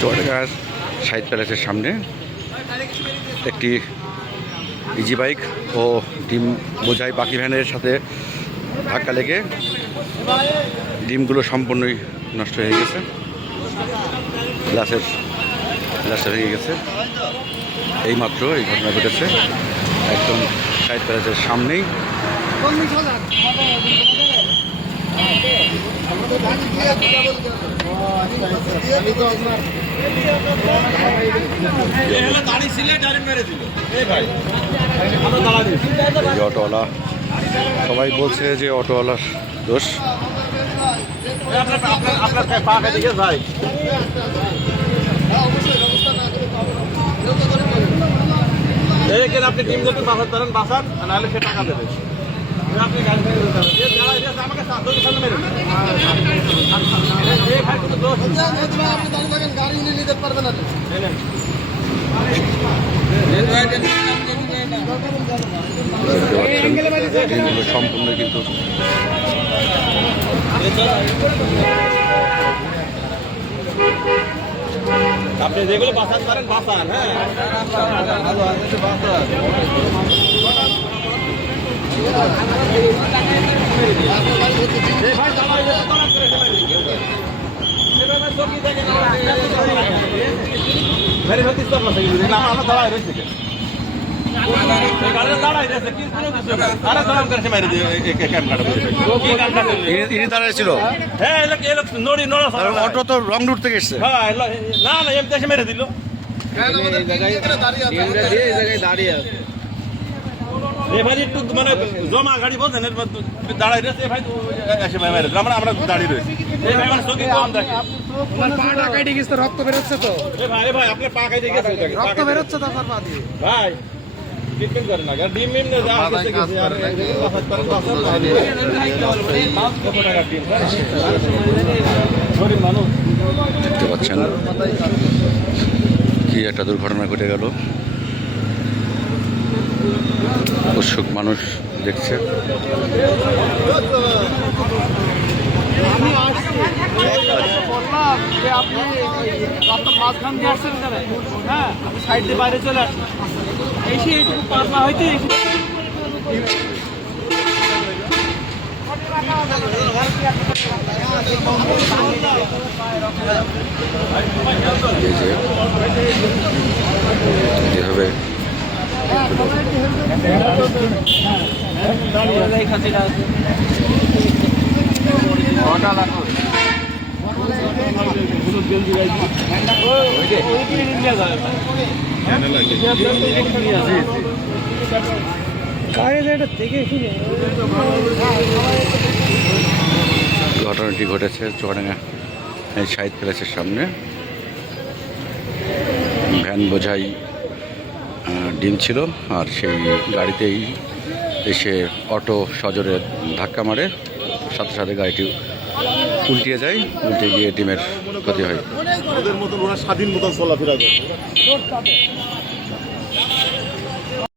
চুয়াডাঙ্গার সাহিদ প্যালেসের সামনে একটি ইজি বাইক ও ডিম বোঝাই বাকি ভ্যানের সাথে ধাক্কা লেগে ডিমগুলো সম্পূর্ণই নষ্ট হয়ে গেছে, গ্লাসটা ভেঙে গেছে। এইমাত্র এই ঘটনা ঘটেছে একদম সাহিদ প্যালেসের সামনেই। অটোওয়ালা সবাই বলছে যে অটোওয়ালার দোষ। আপনি টিম যদি বাসার ধরেন বাসার নাহলে সে টাকা দেবে। আপনি গাড়ি আমাকে গাড়ি নিতে পারবেন না। সম্পূর্ণ কিন্তু আপনি যেগুলো বাসার পারেন বাসার। হ্যাঁ আমরা দাঁড়ায় রয়েছে অটো তো রং রুট থেকে এসছে। না না এমনি এসে মেরে দিল। এবার একটু মানে জমা গাড়ি বলছেন দাঁড়াই রয়েছে ভাই এসে মেরে দিল। আমরা দাঁড়িয়ে রয়েছি। এই ভাই আমার চোখে কম দেখে রক্ত বেরোচ্ছে তো ভাই আপনার পা কাটে গেছে রক্ত বেরোচ্ছে তো আপনার পা দিয়ে ভাই ট্রিটমেন্ট করে না ডিম মিম যা গেছে আর কত টাকা ডিম গরিব মানুষ। দেখতে পাচ্ছেন কি একটা দুর্ঘটনা ঘটে গেল, উৎসুক মানুষ দেখছে। আমি বললাম যে আপনি রাস্তার মাঝখান দিয়ে আসছেন কেন? হ্যাঁ আপনি সাইড দিয়ে বাইরে চলে আসছেন, এসে এইটুকু পার না হইতে যেভাবে ঘটনাটি ঘটেছে চুয়াডাঙ্গা এই সাহিদ প্যালেসের সামনে। ভ্যান বোঝাই ডিম ছিল আর সেই গাড়িতেই এসে অটো সজোরে ধাক্কা মারে, সাথে সাথে গাড়িটি উল্টিয়ে যায়, উল্টে গিয়ে ডিমের ক্ষতি হয়। ওদের মতন ওরা স্বাধীন মতন চলাফেরা করে।